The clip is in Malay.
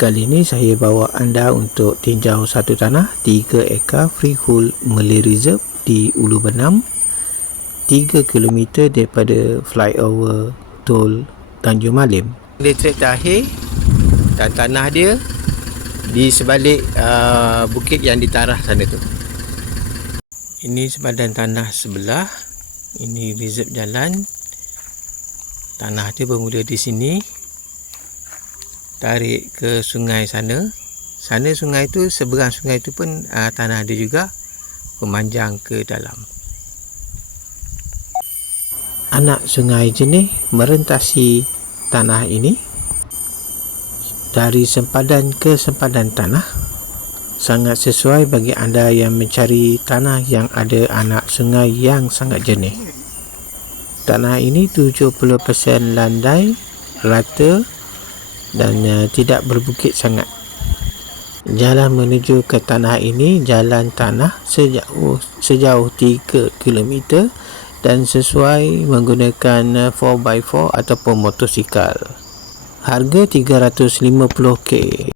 Kali ini saya bawa anda untuk tinjau satu tanah 3 ekar freehold Malay Reserve di Ulu Benam, 3 km daripada flyover tol Tanjung Malim. Elektrik terakhir dan tanah dia di sebalik bukit yang ditarah sana tu. Ini sepadan tanah sebelah. Ini reserve jalan. Tanah dia bermula di sini. Tarik ke sungai sana. Sana sungai tu, seberang sungai tu pun tanah dia juga memanjang ke dalam. Anak sungai jenih merentasi tanah ini. Dari sempadan ke sempadan tanah. Sangat sesuai bagi anda yang mencari tanah yang ada anak sungai yang sangat jernih. Tanah ini 70% landai, rata dan tidak berbukit sangat. Jalan menuju ke tanah ini jalan tanah sejauh 3 km dan sesuai menggunakan 4x4 ataupun motosikal. Harga 350k.